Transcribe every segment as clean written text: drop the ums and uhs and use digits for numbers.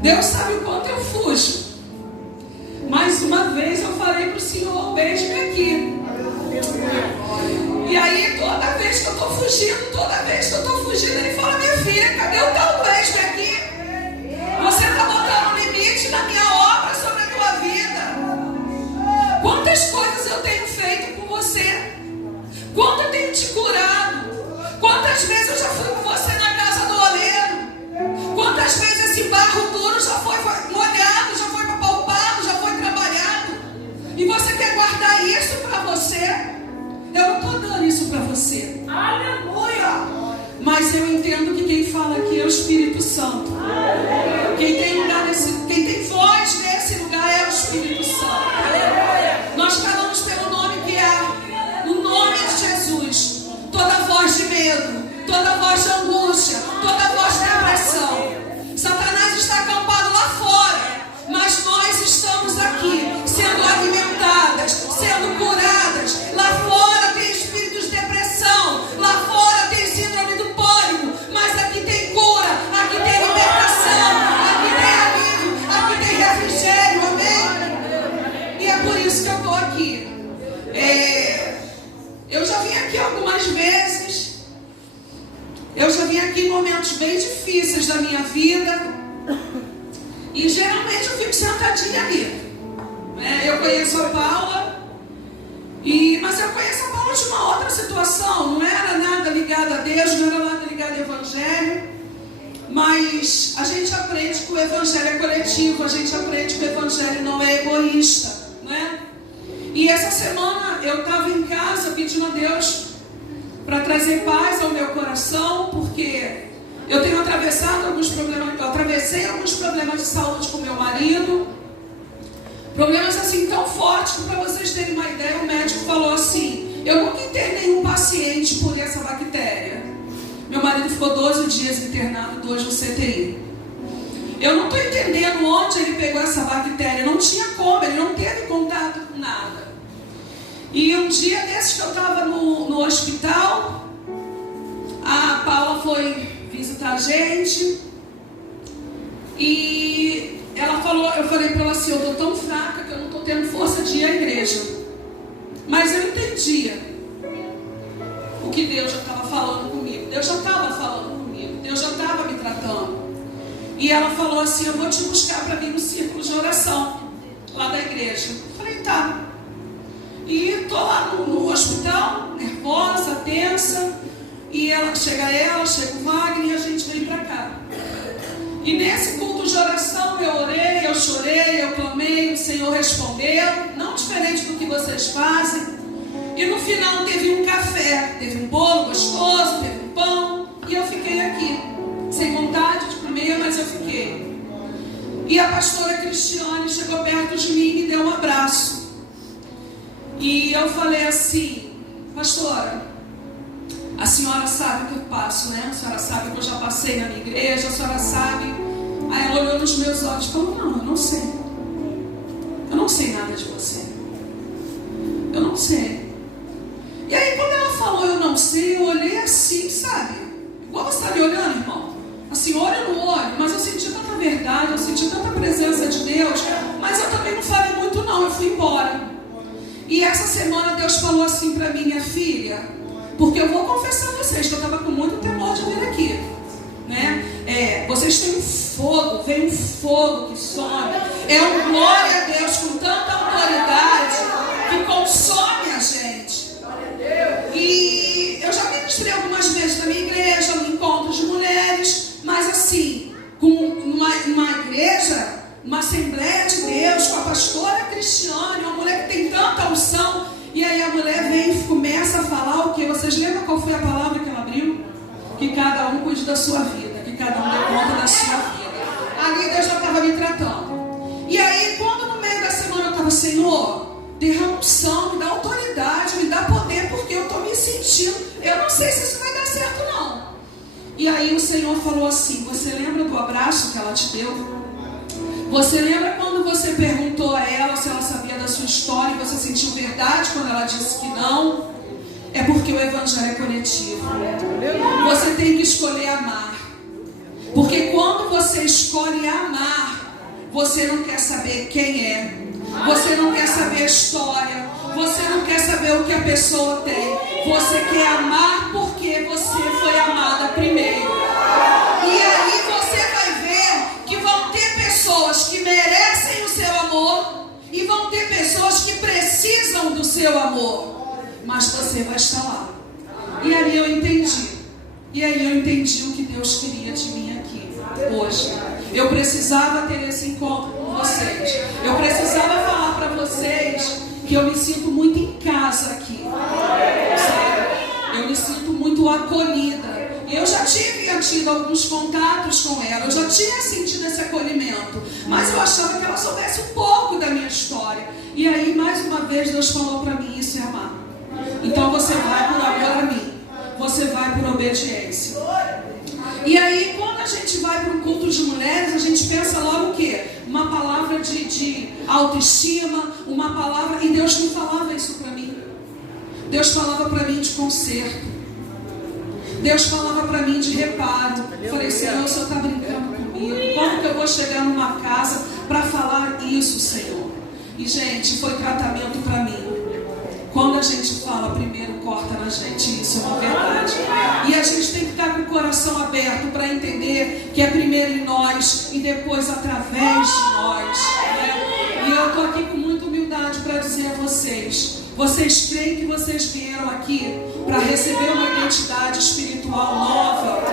Deus sabe o quanto eu fujo. Mais uma vez eu falei para o Senhor, beije-me aqui. E aí toda vez que eu estou fugindo, Ele fala, minha filha, cadê o tal beije-me aqui? Você está botando limite na minha obra sobre a tua vida. Quantas coisas eu tenho feito com você? Quanto eu tenho te curado? Quantas vezes eu já fui com você na casa do oleiro? Quantas vezes esse barro duro já foi molhado, já foi apalpado, já foi trabalhado? E você quer guardar isso para você? Eu não estou dando isso para você. Aleluia! Mas eu entendo que quem fala aqui é o Espírito Santo. Quem tem voz nesse lugar é o Espírito Santo. Nós falamos pelo nome que é, no nome de Jesus. Toda voz de medo, toda voz de angústia, toda voz de depressão. Satanás está acampado lá fora, mas nós estamos aqui, sendo alimentadas, sendo curadas. Lá fora tem espíritos de depressão, lá fora tem síndrome do pânico, mas aqui tem cura, aqui tem libertação, aqui tem alívio, aqui tem refrigério, amém? E é por isso que eu estou aqui. Eu já vim aqui algumas vezes, eu já vim aqui em momentos bem difíceis da minha vida, e geralmente eu fico sentadinha ali. Eu conheço a Paula, mas eu conheço a Paula de uma outra situação, não era nada ligado a Deus, não era nada ligado ao Evangelho, mas a gente aprende que o Evangelho é coletivo, a gente aprende que o Evangelho não é egoísta, não é? E essa semana eu estava em casa pedindo a Deus para trazer paz ao meu coração, porque eu tenho atravessado alguns problemas, eu atravessei alguns problemas de saúde com meu marido, problemas assim tão fortes que, para vocês terem uma ideia, o médico falou assim, eu nunca internei um paciente por essa bactéria. Meu marido ficou 12 dias internado, 2 no CTI. Eu não estou entendendo onde ele pegou essa bactéria, não tinha como, ele não teve contato com nada. E um dia desses que eu estava no hospital, a Paula foi visitar a gente e ela falou, eu falei para ela assim, eu estou tão fraca que eu não estou tendo força de ir à igreja. Mas eu entendia o que Deus já estava falando comigo. Deus já estava falando comigo, Deus já estava me tratando. E ela falou assim, eu vou te buscar para vir no círculo de oração lá da igreja. Eu falei, tá. E estou lá no hospital, nervosa, tensa. E chega o Wagner e a gente vem para cá. E nesse culto de oração eu orei, eu chorei, eu clamei, o Senhor respondeu, não diferente do que vocês fazem. E no final teve um café, teve um bolo gostoso, teve um pão, e eu fiquei aqui, sem vontade de comer, mas eu fiquei. E a pastora Cristiane chegou perto de mim e me deu um abraço. E eu falei assim, pastora, a senhora sabe o que eu passo, né? A senhora sabe que eu já passei na minha igreja, a senhora sabe. Aí ela olhou nos meus olhos e falou, não, eu não sei. Eu não sei nada de você. Eu não sei. E aí quando ela falou eu não sei, eu olhei assim, sabe? Igual você está me olhando, irmão. Assim, olho no olho, mas eu senti tanta verdade, eu senti tanta presença de Deus, mas eu também não falei muito não, eu fui embora. E essa semana Deus falou assim para mim, minha filha, porque eu vou confessar a vocês que eu estava com muito temor de vir aqui, né? Vocês têm um fogo, vem um fogo que some, é um glória a Deus com tanta autoridade que consome a gente. E eu já ministrei algumas vezes na minha igreja, no encontro de mulheres, mas assim, com uma igreja, uma Assembleia de Deus, com a pastora Cristiane, uma mulher que tem tanta unção, e aí a mulher vem e começa a falar o que? Vocês lembram qual foi a palavra que ela abriu? Que cada um cuide da sua vida, que cada um dê conta da sua vida. Ali Deus já estava me tratando. E aí, quando no meio da semana eu estava, Senhor, derrama unção, me dá autoridade, me dá poder, porque eu estou me sentindo, eu não sei se isso vai dar certo não. E aí o Senhor falou assim, você lembra do abraço que ela te deu? Você lembra quando você perguntou a ela se ela sabia da sua história e você sentiu verdade quando ela disse que não? É porque o Evangelho é coletivo. Você tem que escolher amar. Porque quando você você escolhe amar, você não quer saber quem é, você não quer saber a história, você não quer saber o que a pessoa tem. Você quer amar porque você foi amada primeiro. E aí você vai ver que vão ter pessoas que merecem o seu amor e vão ter pessoas que precisam do seu amor. Mas você vai estar lá. E aí eu entendi. E aí eu entendi o que Deus queria de mim aqui, hoje. Eu precisava ter esse encontro com vocês. Eu precisava falar para vocês que eu me sinto muito em casa aqui. Sabe? Eu me sinto muito acolhida. E eu já tinha tido alguns contatos com ela. Eu já tinha sentido esse acolhimento. Mas eu achava que ela soubesse um pouco da minha história. E aí, mais uma vez, Deus falou para mim, isso é amar. Então você vai por amor a mim. Você vai por obediência. E aí, quando a gente vai para um culto de mulheres, a gente pensa logo o quê? Uma palavra de autoestima, uma palavra... E Deus não falava isso para mim. Deus falava para mim de conserto. Deus falava para mim de reparo. Eu falei, Senhor, o Senhor está brincando comigo. Como que eu vou chegar numa casa para falar isso, Senhor? E, gente, foi tratamento para mim. Quando a gente fala, primeiro corta na gente, isso é uma verdade. E a gente tem que estar com o coração aberto para entender que é primeiro em nós e depois através de nós. Né? E eu estou aqui com muita humildade para dizer a vocês. Vocês creem que vocês vieram aqui para receber uma identidade espiritual nova?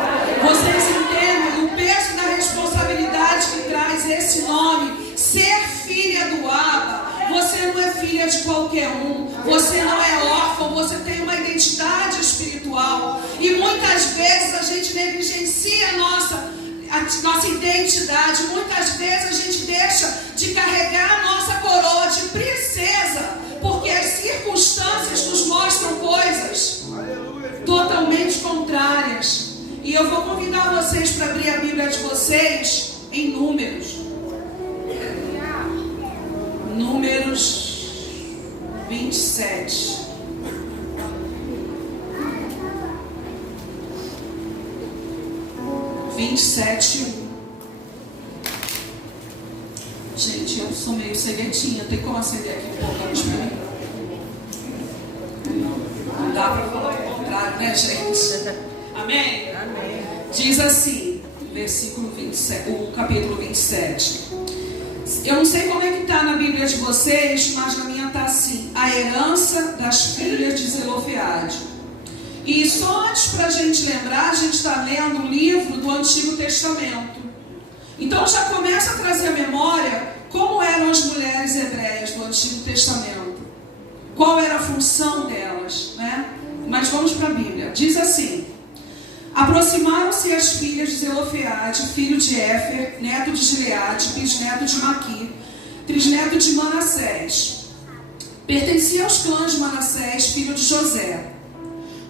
Vocês entendem o peso da responsabilidade que traz esse nome? Ser filha do Abba. Você não é filha de qualquer um. Você não é órfão. Você tem uma identidade espiritual. E muitas vezes a gente negligencia a nossa identidade. Muitas vezes a gente deixa de carregar a nossa coroa de princesa, porque as circunstâncias nos mostram coisas totalmente contrárias. E eu vou convidar vocês para abrir a Bíblia de vocês em Números. Números 27. Gente, eu sou meio ceguetinha. Tem como acender aqui um pouco a luz para mim? Não dá para falar o contrário, né, gente? Amém? Amém. Diz assim, versículo 27, o capítulo 27. Eu não sei como é que está na Bíblia de vocês, mas na minha está assim: a herança das filhas de Zelofeade. E só antes para a gente lembrar, a gente está lendo um livro do Antigo Testamento. Então já começa a trazer à memória como eram as mulheres hebreias do Antigo Testamento. Qual era a função delas, né? Mas vamos para a Bíblia. Diz assim: aproximaram-se as filhas de Zelofeade, filho de Éfer, neto de Gileade, bisneto de Maqui, trisneto de Manassés. Pertencia aos clãs de Manassés, filho de José.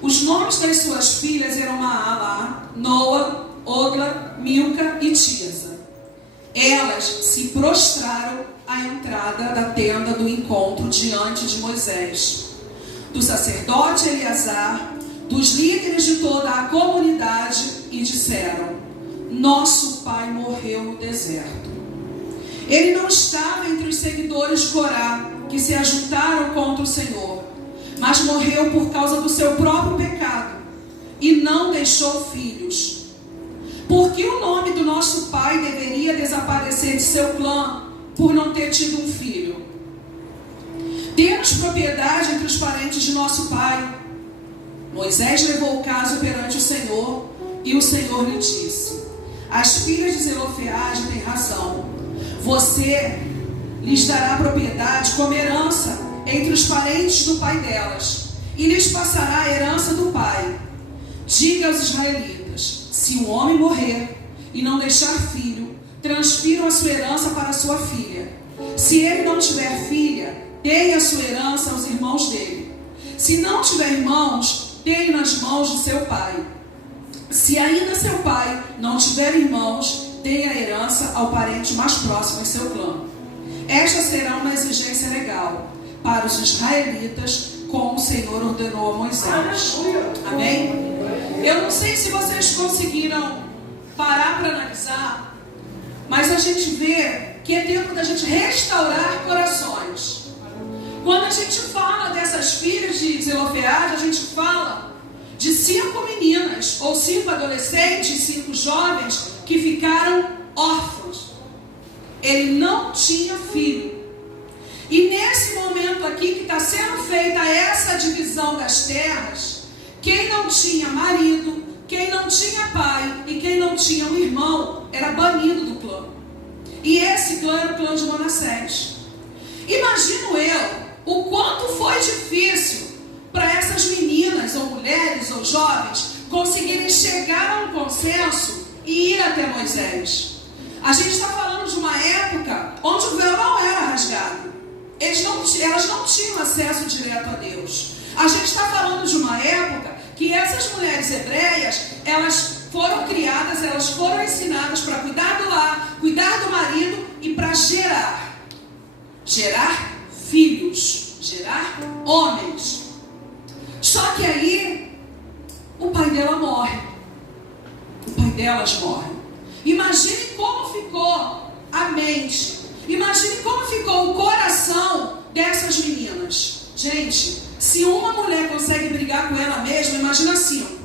Os nomes das suas filhas eram Maalá, Noa, Ogla, Milca e Tirza. Elas se prostraram à entrada da tenda do encontro diante de Moisés, do sacerdote Eleazar, dos líderes de toda a comunidade, e disseram: nosso pai morreu no deserto. Ele não estava entre os seguidores de Corá, que se ajuntaram contra o Senhor, mas morreu por causa do seu próprio pecado, e não deixou filhos. Por que o nome do nosso pai deveria desaparecer de seu clã por não ter tido um filho? Temos propriedade entre os parentes de nosso pai. Moisés levou o caso perante o Senhor, e o Senhor lhe disse: as filhas de Zelofeade têm razão. Você lhes dará propriedade como herança entre os parentes do pai delas, e lhes passará a herança do pai. Diga aos israelitas: se um homem morrer e não deixar filho, transfiram a sua herança para a sua filha. Se ele não tiver filha, deem a sua herança aos irmãos dele. Se não tiver irmãos, deem nas mãos de seu pai. Se ainda seu pai não tiver irmãos, deem a herança ao parente mais próximo em seu clã. Esta será uma exigência legal para os israelitas, como o Senhor ordenou a Moisés. Amém? Eu não sei se vocês conseguiram parar para analisar Mas a gente vê que é tempo da gente restaurar corações. Quando a gente fala dessas filhas de Zelofeade, a gente fala de 5 meninas, ou 5 adolescentes, 5 jovens, que ficaram órfãos. Ele não tinha filho. E nesse momento aqui que está sendo feita essa divisão das terras, quem não tinha marido, quem não tinha pai e quem não tinha um irmão, era banido do clã. E esse clã era o clã de Manassés. Imagino eu o quanto foi difícil para essas meninas, ou mulheres, ou jovens, conseguirem chegar a um consenso e ir até Moisés. A gente está falando de uma época onde o véu não era rasgado. Elas não tinham acesso direto a Deus. A gente está falando de uma época que essas mulheres hebreias, elas foram criadas, elas foram ensinadas para cuidar do lar, cuidar do marido e para gerar filhos, gerar homens. Só que aí o pai dela morre, o pai delas morre. Imagine como ficou a mente, imagine como ficou o coração dessas meninas. Gente, se uma mulher consegue brigar com ela mesma, imagina 5.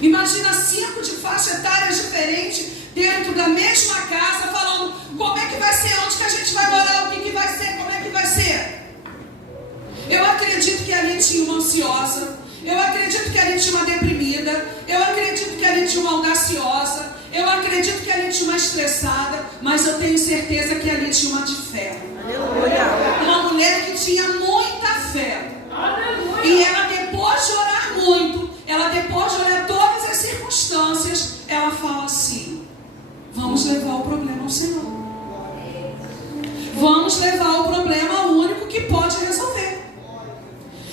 Imagina 5 de faixa etária diferente dentro da mesma casa, falando como é que vai ser, onde que a gente vai morar, o que vai ser, como é que vai ser. Eu acredito que ali tinha uma ansiosa, eu acredito que ali tinha uma deprimida, eu acredito que ali tinha uma audaciosa, eu acredito que ali tinha uma estressada, mas eu tenho certeza que ali tinha uma de fé. Uma mulher que tinha muita fé. E ela, depois de orar muito, ela, depois de olhar todas as circunstâncias, ela fala assim: vamos levar o problema ao Senhor. Vamos levar o problema ao único que pode resolver.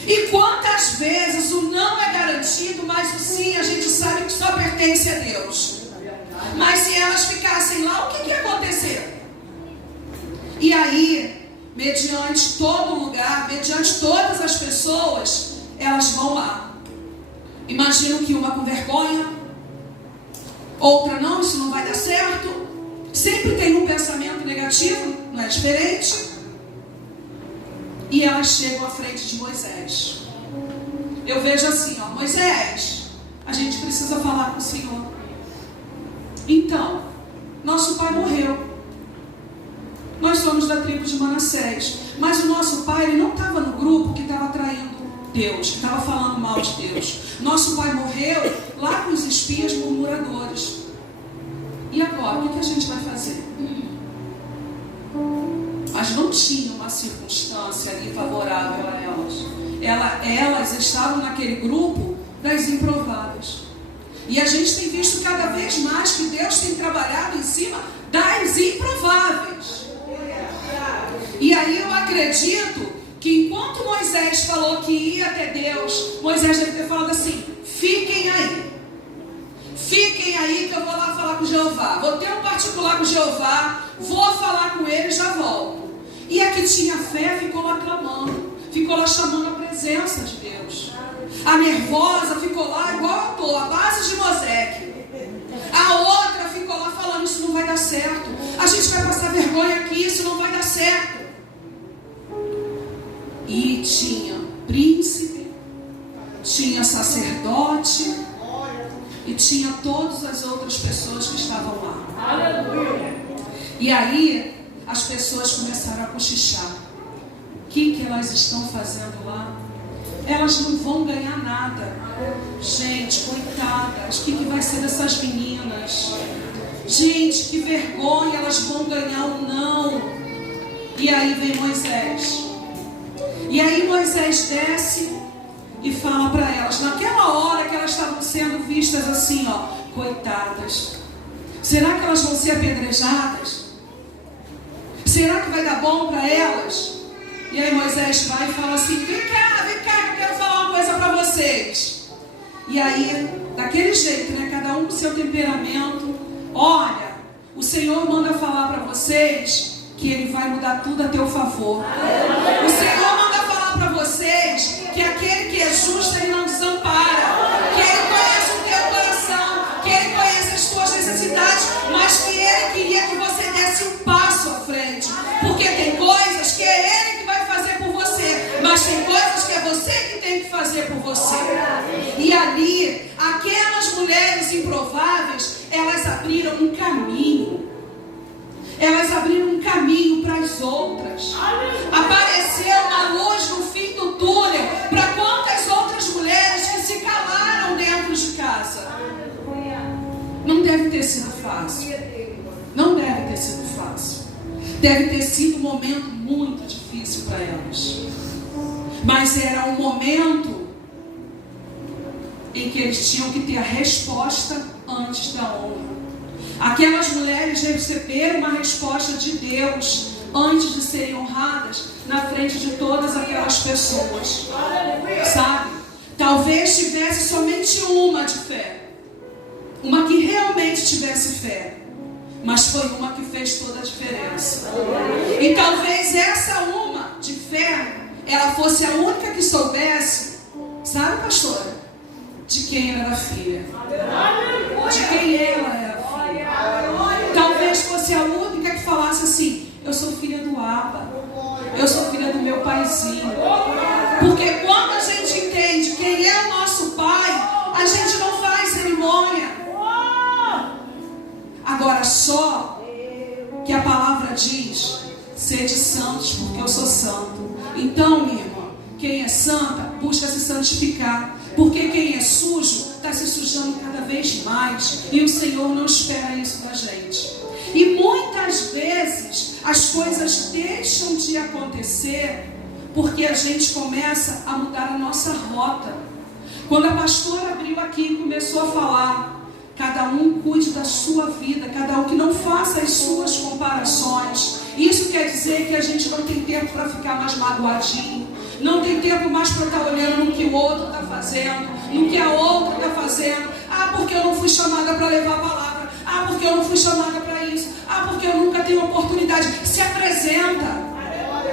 E quantas vezes o não é garantido, mas o sim a gente sabe que só pertence a Deus. Mas se elas ficassem lá, o que ia acontecer? E aí, mediante todo lugar, mediante todas as pessoas, elas vão lá. Imagino que uma com vergonha, outra não, isso não vai dar certo. Sempre tem um pensamento negativo, não é diferente. E elas chegam à frente de Moisés. Eu vejo assim, ó, Moisés, a gente precisa falar com o Senhor. Então, nosso pai morreu. Nós somos da tribo de Manassés. Mas o nosso pai, ele não estava no grupo que estava traindo Deus, que estava falando mal de Deus. Nosso pai morreu lá com os espias murmuradores. E agora, o que a gente vai fazer? Mas não tinha uma circunstância ali favorável a elas. Elas estavam naquele grupo das improváveis. E a gente tem visto cada vez mais que Deus tem trabalhado em cima das improváveis. E aí eu acredito que enquanto Moisés falou que ia até Deus, Moisés deve ter falado assim: fiquem aí. Fiquem aí que eu vou lá falar com Jeová. Vou ter um particular com Jeová, vou falar com ele e já volto. E a que tinha fé ficou lá clamando, ficou lá chamando a presença de Deus. A nervosa ficou lá igual eu estou, a base de Moseque. A outra ficou lá falando: isso não vai dar certo, a gente vai passar vergonha aqui, isso não vai dar certo. E tinha príncipe, tinha sacerdote e tinha todas as outras pessoas que estavam lá. Aleluia. E aí as pessoas começaram a cochichar: o que elas estão fazendo lá? Elas não vão ganhar nada. Gente, coitadas, o que vai ser dessas meninas? Gente, que vergonha, elas vão ganhar ou não? E aí vem Moisés. E aí Moisés desce e fala para elas, naquela hora que elas estavam sendo vistas assim, ó, coitadas. Será que elas vão ser apedrejadas? Será que vai dar bom para elas? E aí Moisés vai e fala assim: vem cá, que eu quero falar uma coisa para vocês. E aí, daquele jeito, né, cada um com seu temperamento, olha, o Senhor manda falar para vocês que Ele vai mudar tudo a teu favor. O Senhor manda falar para vocês que aquele que é justo, Ele não desampara, que Ele conhece o teu coração, que Ele conhece as tuas necessidades, mas que Ele fazer por você. E ali, aquelas mulheres improváveis, elas abriram um caminho. Elas abriram um caminho para as outras. Apareceu uma luz no fim do túnel para quantas outras mulheres que se calaram dentro de casa. Não deve ter sido fácil. Não deve ter sido fácil. Deve ter sido um momento muito difícil para elas. Mas era um momento em que eles tinham que ter a resposta antes da honra. Aquelas mulheres receberam uma resposta de Deus antes de serem honradas na frente de todas aquelas pessoas. Sabe? Talvez tivesse somente uma de fé. Uma que realmente tivesse fé. Mas foi uma que fez toda a diferença. E talvez essa uma de fé, ela fosse a única que soubesse, sabe, pastora? De quem ela era filha. De quem ela era filha. Talvez fosse a única que falasse assim: eu sou filha do Abba. Eu sou filha do meu paizinho. Porque quando a gente entende quem é o nosso pai, a gente não faz cerimônia. Agora, só que a palavra diz: sede santos, porque eu sou santo. Então, minha irmã, quem é santa busca se santificar. Porque quem é sujo está se sujando cada vez mais. E o Senhor não espera isso da gente. E muitas vezes as coisas deixam de acontecer porque a gente começa a mudar a nossa rota. Quando a pastora abriu aqui e começou a falar: cada um cuide da sua vida, cada um que não faça as suas comparações. Isso quer dizer que a gente não tem tempo para ficar mais magoadinho, não tem tempo mais para estar olhando no que o outro está fazendo, no que a outra está fazendo. Ah, porque eu não fui chamada para levar a palavra. Ah, porque eu não fui chamada para isso. Ah, porque eu nunca tenho oportunidade. Se apresenta.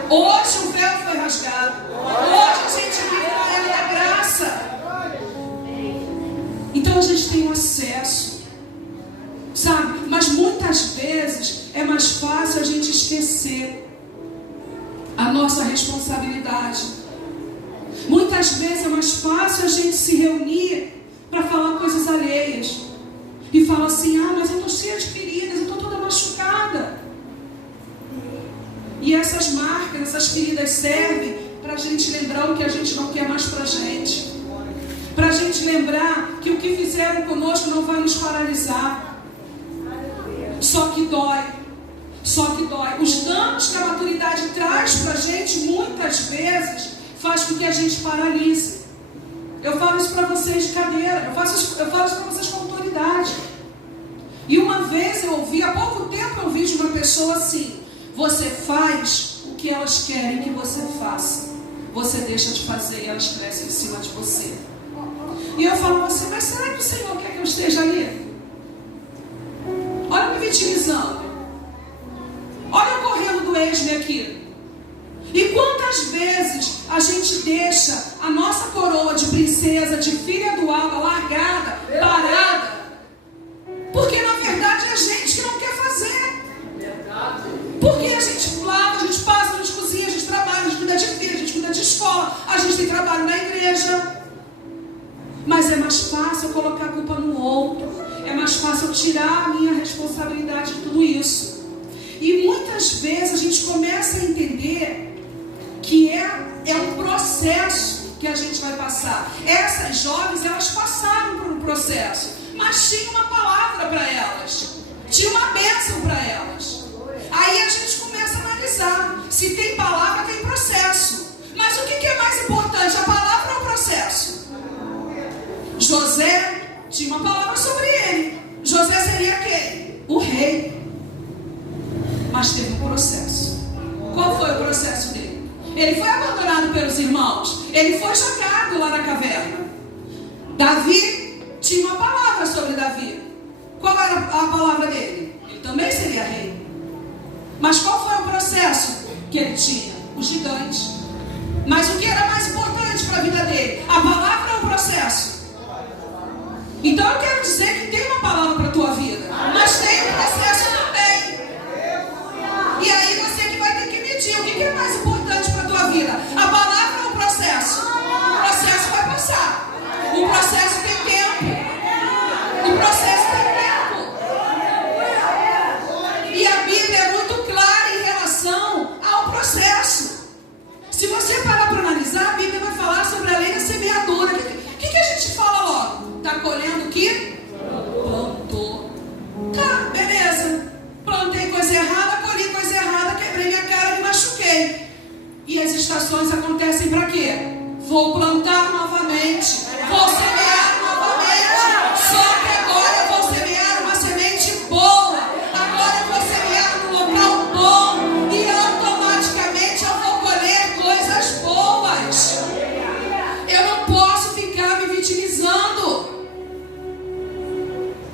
Hoje o véu foi rasgado. Hoje a gente vive na era da graça. Então a gente tem um acesso, sabe? Mas muitas vezes é mais fácil a gente esquecer a nossa responsabilidade. Muitas vezes é mais fácil a gente se reunir para falar coisas alheias. E falar assim: ah, mas eu estou cheia de feridas, eu estou toda machucada. E essas marcas, essas feridas servem para a gente lembrar o que a gente não quer mais para a gente. Para a gente lembrar que o que fizeram conosco não vai nos paralisar. Só que dói. Só que dói. Os danos que a maturidade traz para a gente, muitas vezes, faz com que a gente paralise. Eu falo isso para vocês de cadeira. Eu falo isso para vocês com autoridade. E uma vez eu ouvi, há pouco tempo eu ouvi de uma pessoa assim: você faz o que elas querem que você faça. Você deixa de fazer e elas crescem em cima de você. E eu falo assim: mas será que o Senhor quer que eu esteja ali? Olha me vitimizando. Olha eu correndo do Esme aqui. E quantas vezes a gente deixa a nossa coroa de princesa, de filha do Abba, largada, parada, porque na verdade é a gente que não quer fazer. Porque a gente lava, a gente passa, a gente cozinha, a gente trabalha, a gente cuida de filho, a gente cuida de escola, a gente tem trabalho na igreja. Mas é mais fácil eu colocar a culpa no outro. É mais fácil eu tirar a minha responsabilidade de tudo isso. E muitas vezes a gente começa a entender que é um processo que a gente vai passar. Essas jovens, elas passaram por um processo, mas tinha uma palavra para elas, tinha uma bênção para elas. Aí a gente começa a analisar: se tem palavra, tem processo. Mas o que é mais importante, a palavra ou o processo? José tinha uma palavra sobre ele. José seria quem? O rei. Mas teve um processo. Qual foi o processo dele? Ele foi abandonado pelos irmãos. Ele foi jogado lá na caverna. Davi tinha uma palavra sobre Davi. Qual era a palavra dele? Ele também seria rei. Mas qual foi o processo que ele tinha? O gigante. Mas o que era mais importante para a vida dele? A palavra ou o processo? Então eu quero dizer que tem uma palavra para a tua vida, mas tem um processo também. E aí você que vai ter que medir o que é mais importante para a tua vida: a palavra ou o processo? O processo vai passar. assim, para quê? Vou plantar novamente, vou semear novamente. Só que agora eu vou semear uma semente boa. Agora eu vou semear num local bom. E automaticamente eu vou colher coisas boas. Eu não posso ficar me vitimizando.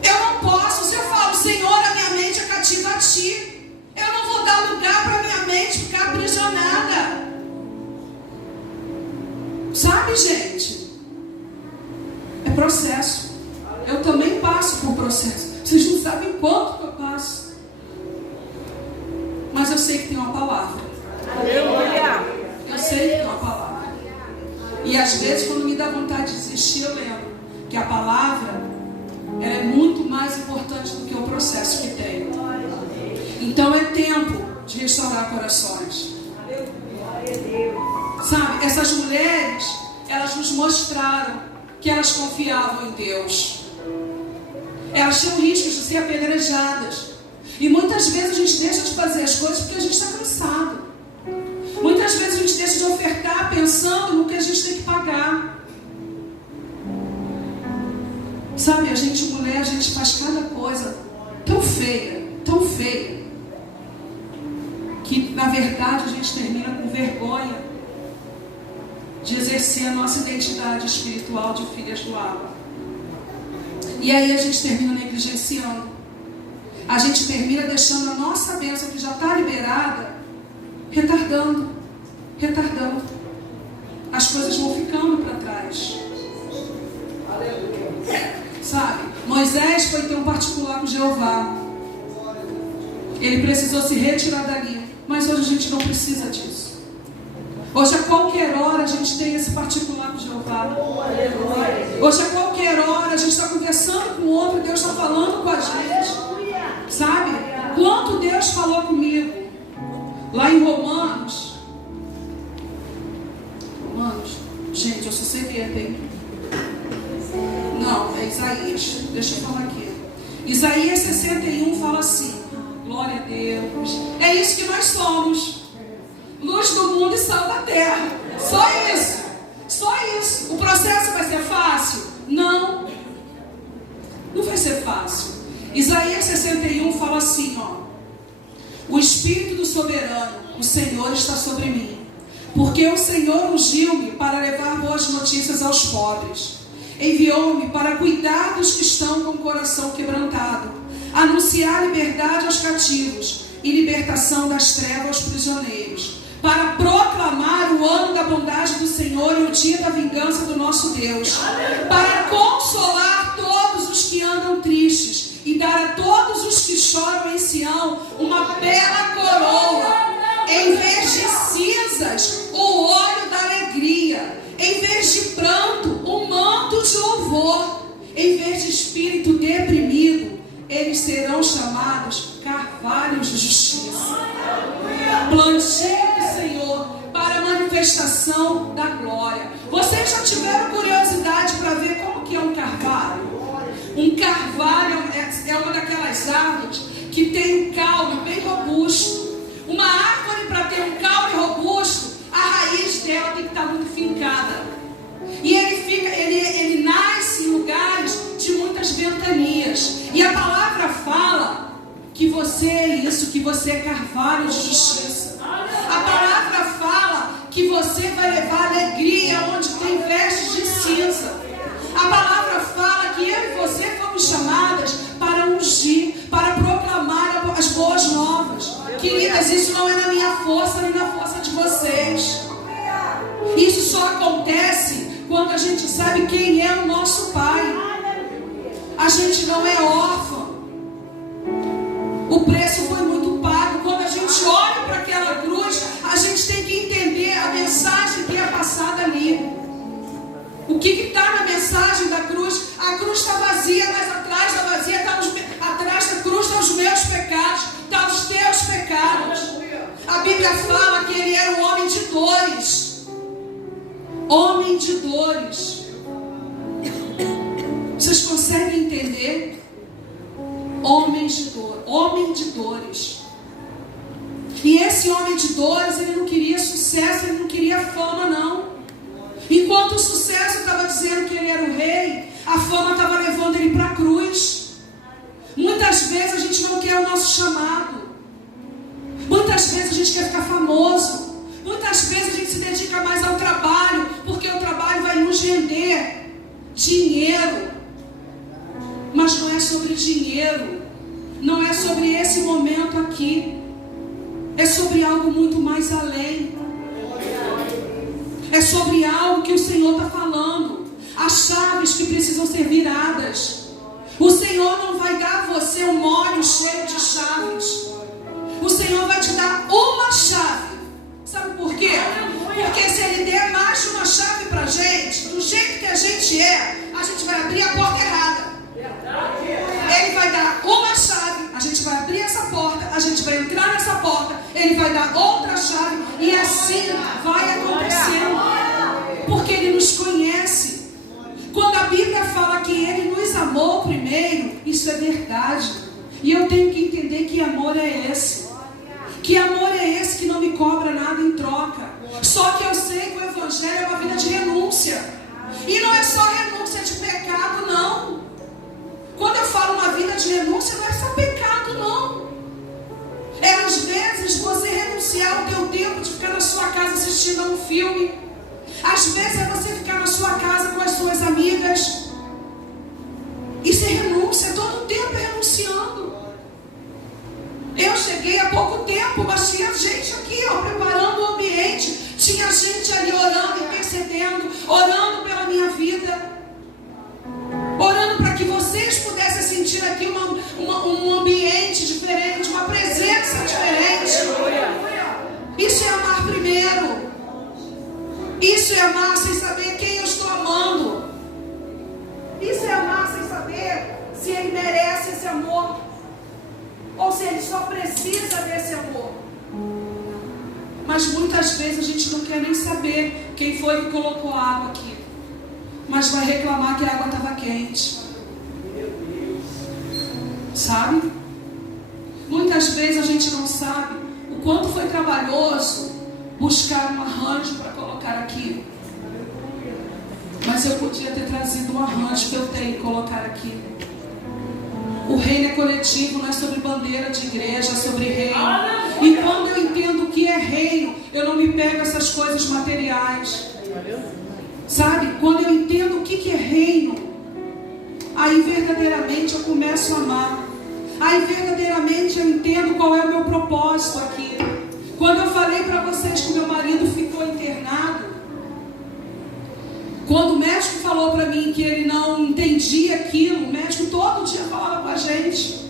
Eu não posso. Se eu falo, Senhor, a minha mente é cativa a Ti, eu não vou dar lugar para a minha mente ficar aprisionada. Sabe, gente? É processo. Eu também passo por processo. Vocês não sabem quanto que eu passo. Mas eu sei que tem uma palavra. Eu sei que tem uma palavra. E às vezes, quando me dá vontade de desistir, eu lembro que a palavra, ela é muito mais importante do que o processo que tem. Então é tempo de restaurar corações. Sabe, essas mulheres, elas nos mostraram que elas confiavam em Deus. Elas tinham riscos de ser apedrejadas. E muitas vezes a gente deixa de fazer as coisas porque a gente está cansado. Muitas vezes a gente deixa de ofertar pensando no que a gente tem que pagar. Sabe, a gente mulher, a gente faz cada coisa tão feia, que na verdade a gente termina com vergonha de exercer a nossa identidade espiritual de filhas do Abba. E aí a gente termina negligenciando. A gente termina deixando a nossa bênção que já está liberada, retardando. As coisas vão ficando para trás. Sabe, Moisés foi ter um particular com Jeová. Ele precisou se retirar dali. Mas hoje a gente não precisa disso. Hoje a qualquer hora a gente tem esse particular com Jeová. Hoje a qualquer hora a gente está conversando com o outro e Deus está falando com a gente. Sabe? Quanto Deus falou comigo. Lá em Romanos. Gente, eu sou sedenta, hein? Não, é Isaías. Deixa eu falar aqui. Isaías 61 fala assim. Glória a Deus. É isso que nós somos. Luz do mundo e sal da terra. Só isso. Só isso. O processo vai ser fácil? Não. Não vai ser fácil. Isaías 61 fala assim, ó. O Espírito do Soberano, o Senhor está sobre mim. Porque o Senhor ungiu-me para levar boas notícias aos pobres. Enviou-me para cuidar dos que estão com o coração quebrantado, anunciar liberdade aos cativos e libertação das trevas aos prisioneiros, para proclamar o ano da bondade do Senhor e o dia da vingança do nosso Deus, para consolar todos os que andam tristes e dar a todos os que choram em Sião uma bela coroa, em vez de cinzas, o óleo da alegria, em vez de pranto, o manto de louvor, em vez de espírito deprimido, eles serão chamados carvalhos de justiça, plantio do Senhor para a manifestação da glória. Vocês já tiveram curiosidade para ver como que é um carvalho? Um carvalho é uma daquelas árvores que tem um caule bem robusto. Uma árvore, para ter um caule robusto, a raiz dela tem que estar muito fincada. E ele nasce em lugares de muitas ventanias. E a palavra fala que você é isso, que você é carvalho de justiça. A palavra fala que você vai levar alegria onde tem vestes de cinza. A palavra fala que eu e você fomos chamadas para ungir, para proclamar as boas novas. Queridas, isso não é na minha força nem na força de vocês. Isso só acontece quando a gente sabe quem é o nosso Pai. A gente não é órfã. O preço foi muito pago. Quando a gente olha para aquela cruz, a gente tem que entender a mensagem que é passada ali. O que está na mensagem da cruz? A cruz está vazia, mas atrás da vazia atrás da cruz estão os meus pecados, estão os teus pecados. A Bíblia fala que ele era um homem de dores. Homem de dores. Vocês conseguem entender? Homem de dores. E esse homem de dores, ele não queria sucesso, ele não queria fama, não. Enquanto o sucesso estava dizendo que ele era o rei, a fama estava levando ele para a cruz. Muitas vezes a gente não quer o nosso chamado. Muitas vezes a gente quer ficar famoso. Muitas vezes a gente se dedica mais ao trabalho, porque o trabalho vai nos render dinheiro. Mas não é sobre dinheiro. Não é sobre esse momento aqui. É sobre algo muito mais além. É sobre algo que o Senhor está falando. As chaves que precisam ser viradas. O Senhor não vai dar a você um molho cheio de chaves. O Senhor vai te dar uma chave. Sabe por quê? Porque se Ele der mais de uma chave para a gente, do jeito que a gente vai abrir a porta errada. Ele vai dar uma chave, a gente vai abrir essa porta, a gente vai entrar nessa porta, Ele vai dar outra chave, e assim vai acontecendo. Porque Ele nos conhece. Quando a Bíblia fala que Ele nos amou primeiro, isso é verdade. E eu tenho que entender que amor é esse. Que amor é esse que não me cobra nada em troca. Só que eu sei que o Evangelho é uma vida de renúncia. E não é só renúncia de pecado, não. Quando eu falo uma vida de renúncia, não é só pecado, não. É às vezes você renunciar ao teu tempo de ficar na sua casa assistindo a um filme. Às vezes é você ficar na sua casa com as suas amigas. Isso é renúncia, todo o tempo é renunciando. Eu cheguei há pouco tempo, mas tinha gente aqui, preparando o ambiente. Tinha gente ali orando, intercedendo, orando pela minha vida. Orando para que vocês pudessem sentir aqui um ambiente diferente, uma presença diferente. Isso é amar primeiro. Isso é amar sem saber quem eu estou amando. Isso é amar sem saber se ele merece esse amor, ou se ele só precisa desse amor. Mas muitas vezes a gente não quer nem saber quem foi que colocou a água aqui, mas vai reclamar que a água estava quente. Sabe? Muitas vezes a gente não sabe o quanto foi trabalhoso buscar um arranjo para colocar aqui. Mas eu podia ter trazido um arranjo que eu tenho e colocar aqui. O reino é coletivo, não é sobre bandeira de igreja, é sobre reino. E quando eu entendo o que é reino, eu não me pego a essas coisas materiais. Sabe? Quando eu entendo o que é reino, aí verdadeiramente eu começo a amar. Aí verdadeiramente eu entendo qual é o meu propósito aqui. Quando eu falei para vocês que meu marido ficou internado, quando o médico falou para mim que ele não entendia aquilo, o médico todo dia falava com a gente.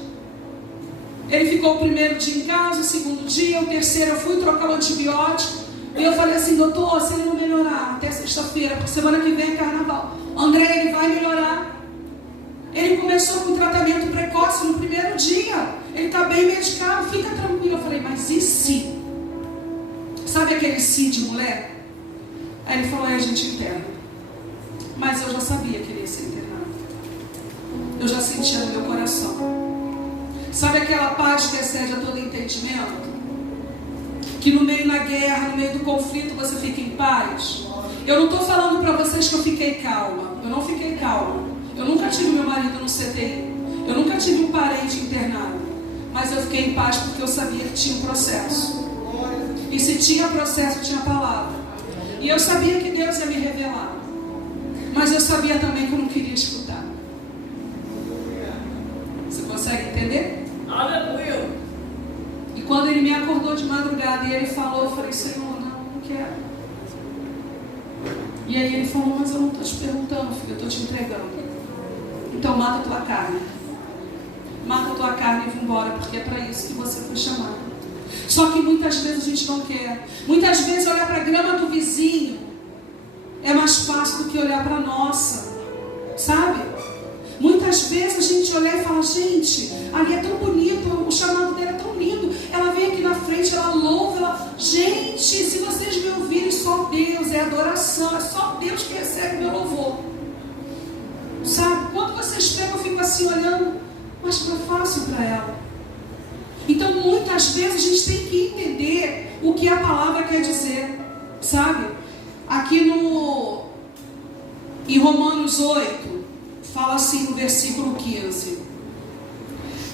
Ele ficou o primeiro dia em casa, o segundo dia, o terceiro eu fui trocar o antibiótico. E eu falei assim, doutor, se ele não melhorar até sexta-feira, porque semana que vem é carnaval, André, ele vai melhorar. Ele começou com tratamento precoce no primeiro dia. Ele está bem medicado, fica tranquilo. Eu falei, mas e se? Sabe aquele se de mulher? Aí ele falou, a gente interna. Mas eu já sabia que ele ia ser internado. Eu já sentia no meu coração. Sabe aquela paz que excede a todo entendimento? Que no meio da guerra, no meio do conflito, você fica em paz? Eu não estou falando para vocês que eu fiquei calma. Eu não fiquei calma. Eu nunca tive meu marido no CTI. Eu nunca tive um parente internado. Mas eu fiquei em paz porque eu sabia que tinha um processo. E se tinha processo, tinha palavra. E eu sabia que Deus ia me revelar. Mas eu sabia também que eu não queria escutar. Você consegue entender? Aleluia. E quando ele me acordou de madrugada e ele falou, eu falei, Senhor, não quero. E aí ele falou, mas eu não estou te perguntando, filho, eu estou te entregando. Então mata a tua carne. Mata a tua carne e vá embora, porque é para isso que você foi chamado. Só que muitas vezes a gente não quer. Muitas vezes olhar para a grama do vizinho é mais fácil do que olhar para a nossa. Sabe? Muitas vezes a gente olha e fala, gente, ali é tão bonito, o chamado dela é tão lindo. Ela vem aqui na frente, ela louva, ela... Gente, se vocês me ouvirem, só Deus, é adoração, é só Deus que recebe meu louvor. Sabe? Quando vocês pegam, eu fico assim olhando, mas não é fácil para ela. Então muitas vezes a gente tem que entender o que a palavra quer dizer, sabe? Aqui em Romanos 8, fala assim no versículo 15: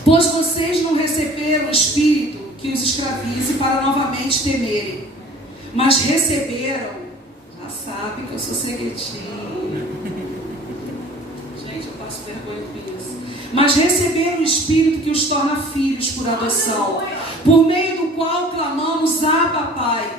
pois vocês não receberam o Espírito que os escravize para novamente temerem, mas receberam, já sabe que eu sou segredinho, gente, eu passo vergonha com isso, mas receberam o Espírito que os torna filhos por adoção, por meio do qual clamamos Abba, Pai.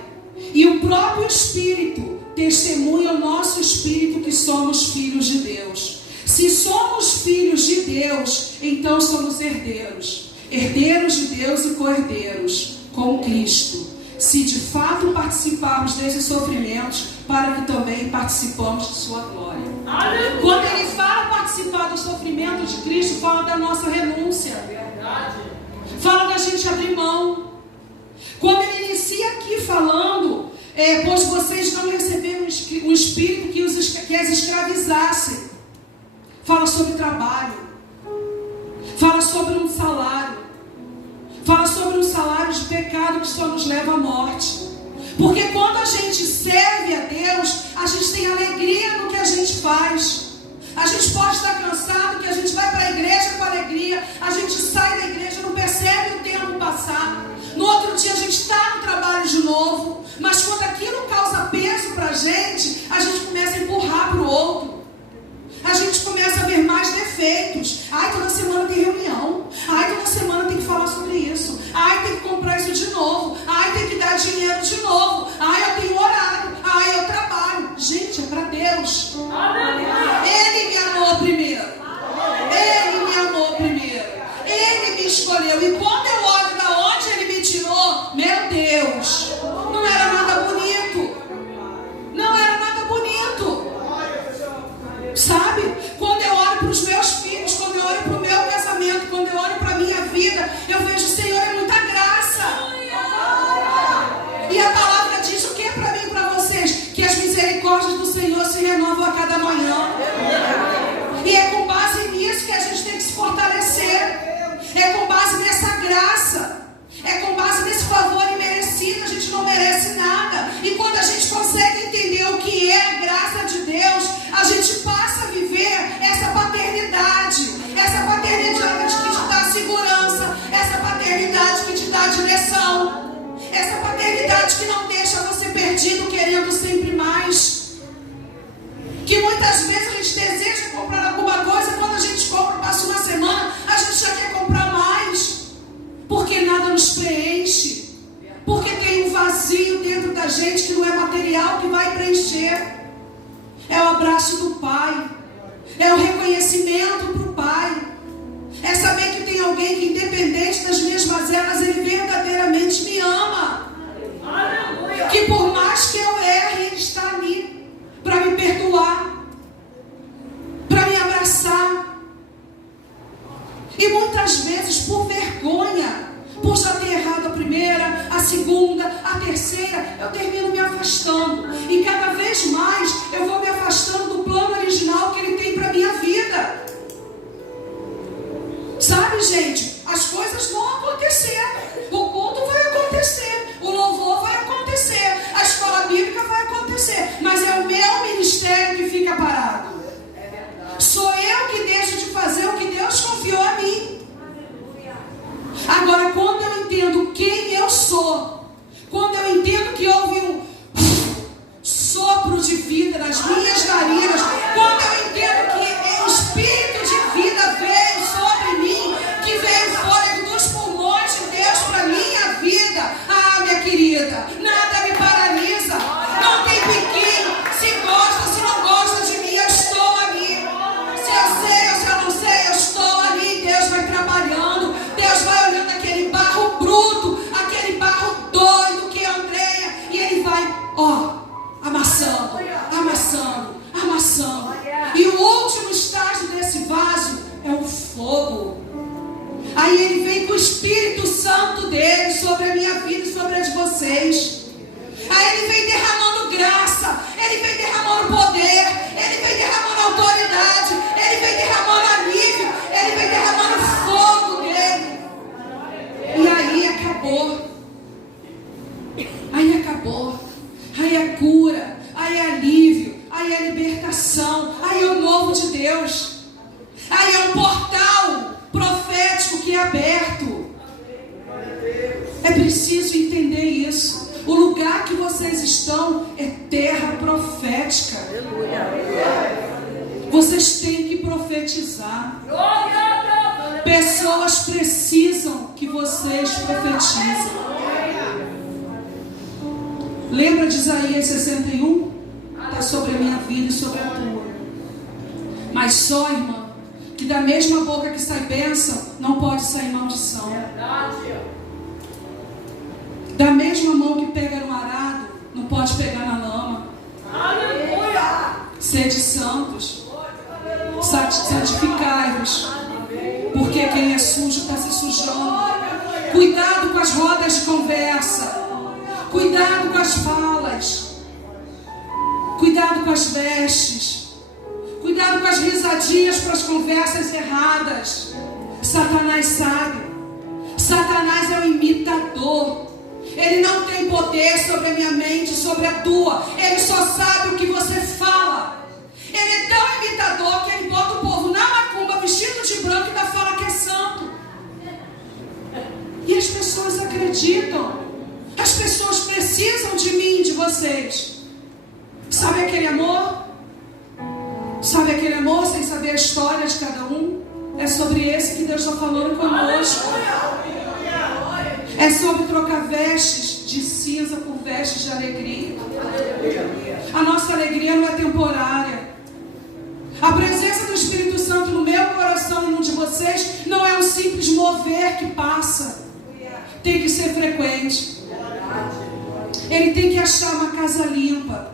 E o próprio Espírito testemunha ao nosso espírito que somos filhos de Deus. Se somos filhos de Deus, então somos herdeiros, herdeiros de Deus e co-herdeiros com Cristo, se de fato participarmos desses sofrimentos, para que também participamos de sua glória. Aleluia. Quando ele fala participar do sofrimento de Cristo, fala da nossa renúncia, fala da gente abrir mão. Quando ele inicia aqui falando, pois vocês não receberam um espírito que as escravizasse, fala sobre trabalho, fala sobre um salário, fala sobre um salário de pecado que só nos leva à morte. Porque quando a gente serve a Deus, a gente tem alegria no que a gente faz. A gente pode estar cansado, que a gente vai para a igreja com alegria, a gente sai da igreja, não percebe o tempo passar. No outro dia a gente está no trabalho de novo, mas quando aquilo causa peso para a gente começa a empurrar para o outro. A gente começa a ver mais defeitos. Ai, toda semana tem reunião. Ai, toda semana tem que falar sobre isso. Ai, tem que comprar isso de novo. Ai, tem que dar dinheiro de novo. Ai, eu tenho horário. Ai, eu trabalho. Gente, é para Deus. Ele me amou primeiro. Ele me amou primeiro. Ele me escolheu. E quando eu olho da onde ele me tirou, meu Deus, não era nada bonito. Não era nada bonito. Sabe? Quando eu olho para os meus filhos, quando eu olho para o meu casamento, quando eu olho para a minha vida, eu vejo, Senhor, é muita graça. E a palavra diz o que para mim e para vocês? Que as misericórdias do Senhor se renovam a cada manhã. E é com base nisso que a gente tem que se fortalecer. É com base nessa graça. É com base nesse favor imerecido. A gente não merece nada. E quando a gente consegue entender o que é a graça de Deus, a gente passa a viver essa paternidade. Essa paternidade que te dá segurança. Essa paternidade que te dá direção. Essa paternidade que não deixa você perdido, querendo sempre mais. Que muitas vezes a gente deseja comprar alguma coisa, quando a gente compra, passa uma semana, a gente já quer comprar mais. Porque nada nos preenche. Porque tem um vazio dentro da gente que não é material, que vai preencher. É o abraço do Pai. É o reconhecimento para o Pai. É saber que tem alguém que, independente das minhas mazelas, ele verdadeiramente me ama. Que por mais que eu erre, ele está ali para me perdoar, para me abraçar. E muitas vezes, por vergonha, por já ter errado a primeira, a segunda, a terceira, eu termino me afastando. E cada vez mais eu vou me afastando do plano original que ele tem para a minha vida. Sabe, gente, as coisas vão acontecer. O culto vai acontecer, o louvor vai acontecer, a escola bíblica vai acontecer. Mas é o meu ministério que fica parado. Sou eu que deixo de fazer o que Deus confiou a mim. Agora, quando eu entendo quem eu sou, quando eu entendo que houve um sopro de vida nas minhas narinas, quando eu entendo que o espírito de vida veio sobre mim, que veio fora dos pulmões de Deus para minha vida, minha querida, nada me paralisa. Não tem pequeno, se gosta, se não gosta de mim, eu estou ali. Se eu sei ou se eu não sei, eu estou ali. Deus vai trabalhando, Deus vai olhando aquele barro bruto, aquele barro doido que é Andréia, e ele vai, amassando, amassando, amassando. E o último estágio desse vaso é o fogo. Aí ele vem com o Espírito Santo dele sobre a minha vida e sobre a de vocês. Aí ele vem derramando graça, ele vem derramando poder, ele vem derramando autoridade, ele vem derramando alívio, ele vem derramando fogo dele. E aí aquela acabou. Aí acabou. Aí é cura, aí é alívio, aí é libertação, aí é o novo de Deus. Aí é um portal profético que é aberto. É preciso entender isso. O lugar que vocês estão é terra profética. Vocês têm que profetizar. Pessoas precisam que vocês profetizem. Lembra de Isaías 61? Está sobre a minha vida e sobre a tua. Mas só, irmã, que da mesma boca que sai bênção, não pode sair maldição. Da mesma mão que pega no arado, não pode pegar na lama. Sede santos, santificai-vos, porque quem é sujo está se sujando. Cuidado com as rodas de conversa. Cuidado com as falas. Cuidado com as vestes. Cuidado com as risadinhas para as conversas erradas. Satanás sabe. Satanás é um imitador. Ele não tem poder sobre a minha mente, sobre a tua. Ele só sabe o que você fala. Ele é tão imitador que ele bota o povo na macumba, vestido de branco, e ainda fala que é santo. E as pessoas acreditam. As pessoas precisam de mim e de vocês. Sabe aquele amor? Sabe aquele amor sem saber a história de cada um? É sobre esse que Deus está falando conosco. É sobre trocar vestes de cinza por vestes de alegria. A nossa alegria não é temporária. A presença do Espírito Santo no meu coração e no de vocês não é um simples mover que passa. Tem que ser frequente. Ele tem que achar uma casa limpa.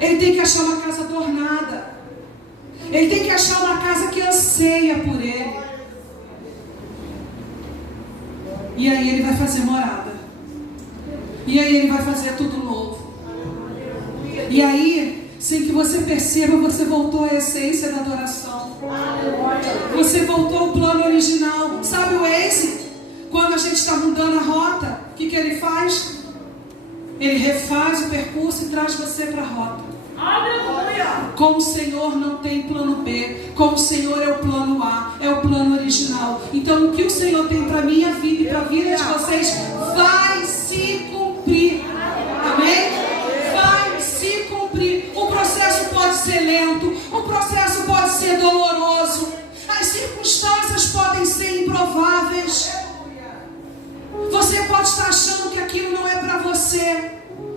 Ele tem que achar uma casa adornada. Ele tem que achar uma casa que anseia por ele. E aí ele vai fazer morada. E aí ele vai fazer tudo novo. E aí, sem que você perceba, você voltou à essência da adoração. Você voltou ao plano original. Sabe o Waze? Quando a gente está mudando a rota, o que ele faz? Ele refaz o percurso e traz você para a rota. Com o Senhor não tem plano B. Com o Senhor é o plano A, é o plano original. Então o que o Senhor tem para a minha vida e para a vida de vocês vai se cumprir. Amém? Vai se cumprir. O processo pode ser lento, o processo pode ser doloroso, as circunstâncias podem ser improváveis. Você pode estar achando que aquilo não é para você.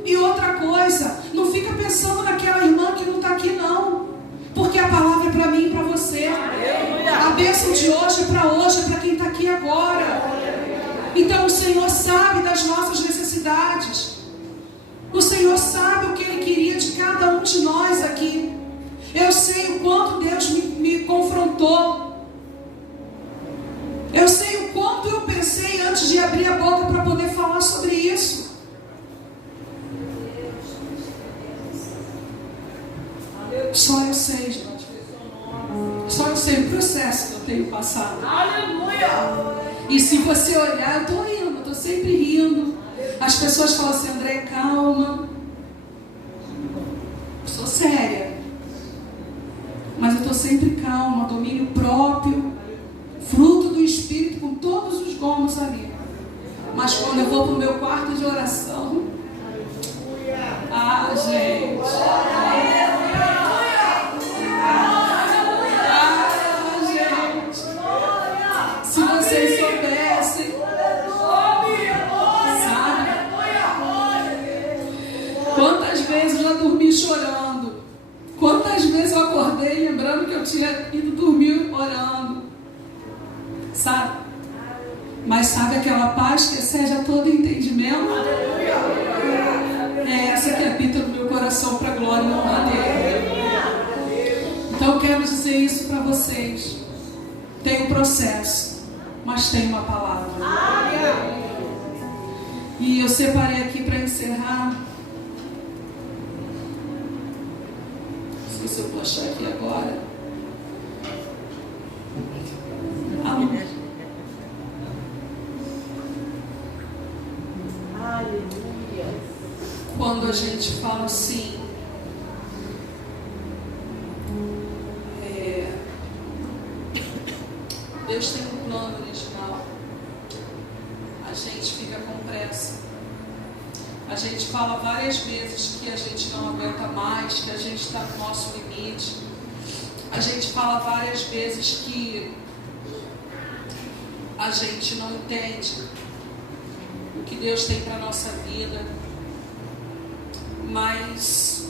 E outra coisa, não fica pensando naquela irmã que não está aqui não. Porque a palavra é para mim e para você. A bênção de hoje é para quem está aqui agora. Então o Senhor sabe das nossas necessidades. O Senhor sabe o que Ele queria de cada um de nós aqui. Eu sei o quanto Deus me confrontou. Eu sei o quanto eu pensei antes de abrir a boca para poder falar sobre isso. Só eu sei, gente. Só eu sei o processo que eu tenho passado. E se você olhar, eu estou rindo, eu estou sempre rindo. As pessoas falam assim: André, calma. Eu sou séria. Mas eu estou sempre calma, domínio próprio, fruto do Espírito, com todos os gomos ali. Mas quando eu vou para o meu quarto de oração, gente. Se vocês soubessem, sabe? Quantas vezes eu já dormi chorando? Quantas vezes eu acordei lembrando que eu tinha ido dormir orando? Sabe? Mas sabe aquela paz que excede a todo entendimento? É essa que habita no meu coração para a glória e honra dele. Então eu quero dizer isso para vocês. Tem um processo, mas tem uma palavra. E eu separei aqui para encerrar. Não sei se eu vou achar aqui agora. Quando a gente fala assim, Deus tem um plano original, a gente fica com pressa. A gente fala várias vezes que a gente não aguenta mais, que a gente está no nosso limite. A gente fala várias vezes que a gente não entende o que Deus tem para a nossa vida. Mas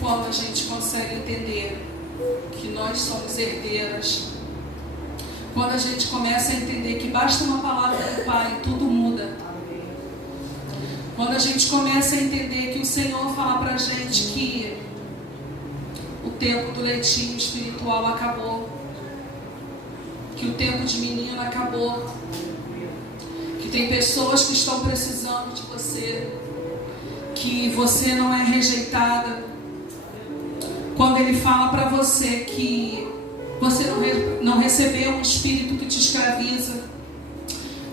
quando a gente consegue entender que nós somos herdeiras, quando a gente começa a entender que basta uma palavra do Pai e tudo muda, quando a gente começa a entender que o Senhor fala pra gente que o tempo do leitinho espiritual acabou, que o tempo de menino acabou, que tem pessoas que estão precisando de você, que você não é rejeitada, quando Ele fala pra você que você não recebeu um espírito que te escraviza,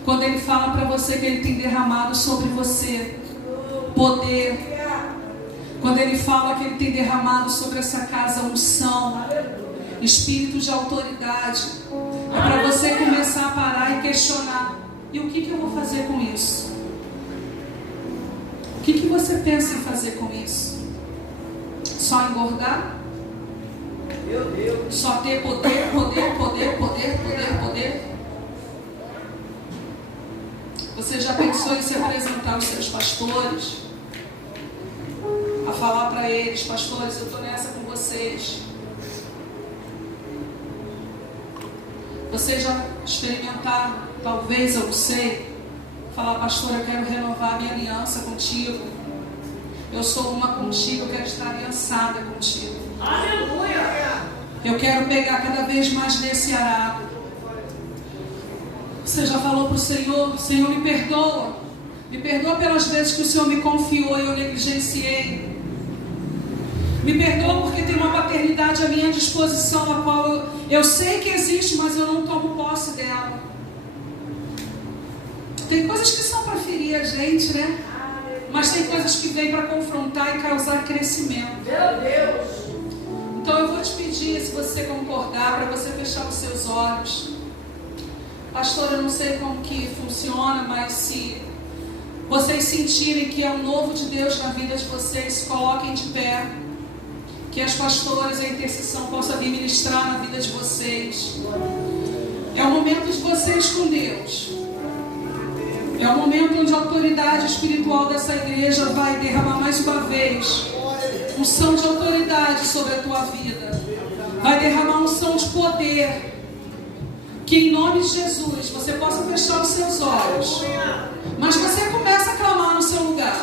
quando Ele fala para você que Ele tem derramado sobre você poder, quando Ele fala que Ele tem derramado sobre essa casa unção, espírito de autoridade, é para você começar a parar e questionar: e o que eu vou fazer com isso? O que você pensa em fazer com isso? Só engordar? Só ter poder? Você já pensou em se apresentar aos seus pastores? A falar para eles: pastores, eu estou nessa com vocês. Vocês já experimentaram, talvez, eu não sei, falar: pastor, eu quero renovar minha aliança contigo. Eu sou uma contigo, eu quero estar aliançada contigo. Aleluia! Eu quero pegar cada vez mais nesse arado. Você já falou para o Senhor: Senhor, me perdoa. Me perdoa pelas vezes que o Senhor me confiou e eu negligenciei. Me perdoa porque tem uma paternidade à minha disposição, a qual eu sei que existe, mas eu não tomo posse dela. Tem coisas que são para ferir a gente, né? Mas tem coisas que vêm para confrontar e causar crescimento. Meu Deus! Então eu vou te pedir, se você concordar, para você fechar os seus olhos. Pastor, eu não sei como que funciona, mas se vocês sentirem que é um novo de Deus na vida de vocês, se coloquem de pé. Que as pastoras e a intercessão possam vir ministrar na vida de vocês. É o momento de vocês com Deus. É o momento onde a autoridade espiritual dessa igreja vai derramar mais uma vez unção de autoridade sobre a tua vida. Vai derramar unção de poder. Que em nome de Jesus você possa fechar os seus olhos. Mas você começa a clamar no seu lugar.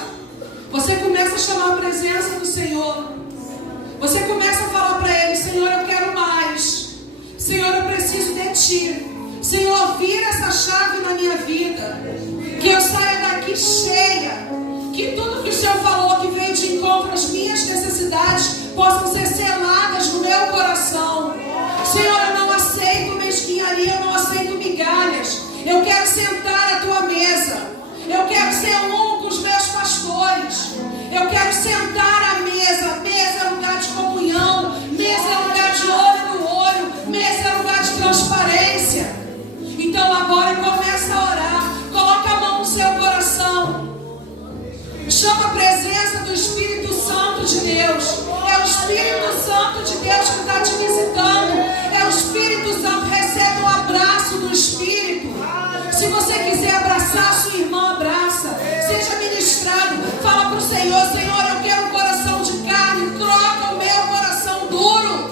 Você começa a chamar a presença do Senhor. Você começa a falar para Ele: Senhor, eu quero mais. Senhor, eu preciso de Ti. Senhor, vira essa chave na minha vida. Que eu saia daqui cheia. Que tudo que o Senhor falou, que veio de encontro às minhas necessidades, possam ser seladas no meu coração. Senhor, eu não aceito mesquinharia, eu não aceito migalhas. Eu quero sentar à Tua mesa. Eu quero ser um com os meus pastores. Eu quero sentar à mesa. Mesa é lugar de comunhão. Mesa é lugar de olho no olho. Mesa é lugar de transparência. Então agora começa a orar. Coloca a mão no seu coração. Chama a presença do Espírito Santo de Deus. É o Espírito Santo de Deus que está te visitando. É o Espírito Santo. Recebe um abraço do Espírito. Se você quiser abraçar a sua irmã, abraça. Seja ministrado. Fala para o Senhor: Senhor, eu quero um coração de carne. Troca o meu coração duro.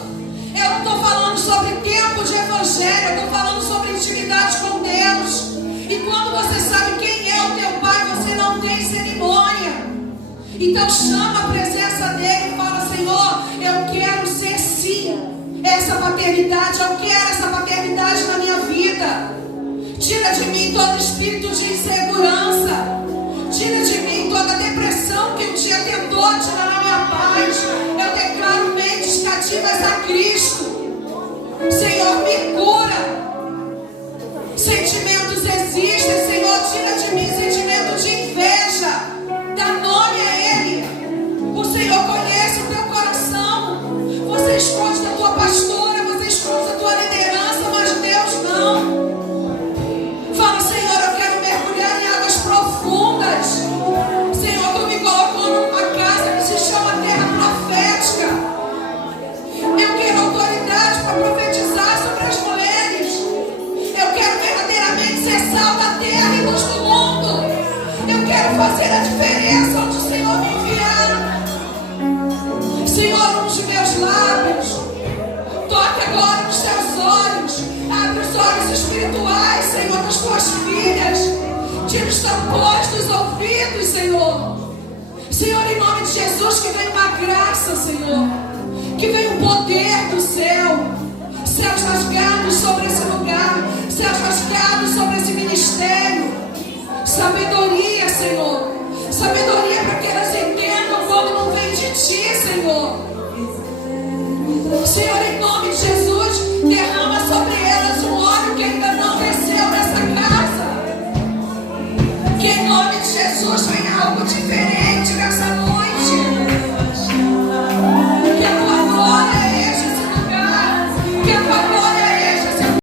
Eu não estou falando sobre tempo de evangelho. Eu estou falando sobre intimidade com Deus. E quando você sabe quem é o teu Pai, você não tem cerimônia. Então chama a presença dEle e fala: Senhor, eu quero ser sim essa paternidade. Eu quero essa paternidade na minha vida. Tira de mim todo espírito de insegurança. Tira de mim toda depressão que um dia tentou tirar a minha paz. Eu declaro mentes cativas a Cristo. Senhor, me cura. Sentimentos existem, Senhor, tira de mim ser sal da terra e luz do mundo. Eu quero fazer a diferença onde o Senhor me enviar. Senhor, unge meus lábios. Toque agora nos teus olhos. Abre os olhos espirituais, Senhor, das tuas filhas. Tira os tampões dos ouvidos, Senhor. Senhor, em nome de Jesus, que venha uma graça, Senhor. Que venha o poder do céu. Céus rasgados sobre esse lugar. Céus rasgados sobre esse ministério. Sabedoria, Senhor. Sabedoria para que elas entendam quando não vem de Ti, Senhor. Senhor, em nome de Jesus, derrama sobre elas um óleo que ainda não desceu nessa casa. Que em nome de Jesus venha algo diferente.